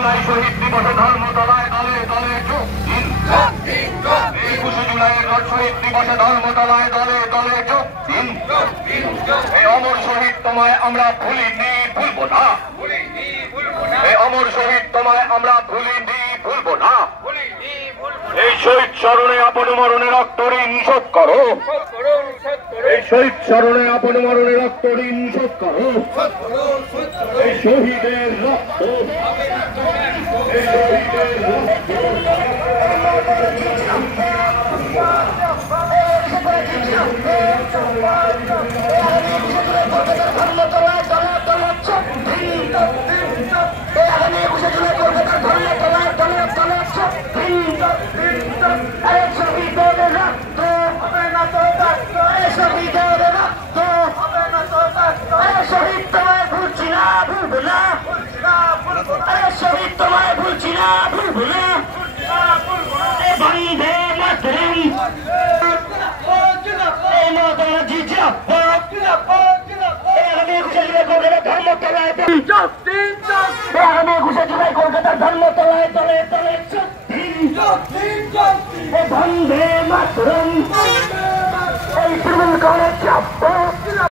শহীদ দিবসে ধর্মতলায় দলে দলে যোগ দিন। 21শে জুলাইয়ের শহীদ দিবসে ধর্মতলায় দলে দলে যোগ দিন। এই অমর শহীদ তোমায় আমরা ভুলিনি, ভুলবো না। এই অমর শহীদ তোমায় আমরা ভুলিনি, ভুলবো না। এই শহীদ স্মরণে আপন মরণে রক্ত ঋণ শোধ করো। এই শহীদ স্মরণে আপন মরণে রক্ত ঋণ শোধ করো। এই শহীদের রক্ত, এই শহীদের রক্ত। শহীদ তোমায় ভুলছি না, ভুলবো না। শহীদ তোমায় ভুলছি না, ভুলবো না। বন্দে মাতরম, কলকাতার ধর্মতলায় তলে তলে বন্দে মাতরম। এই তৃণমূল কংগ্রেস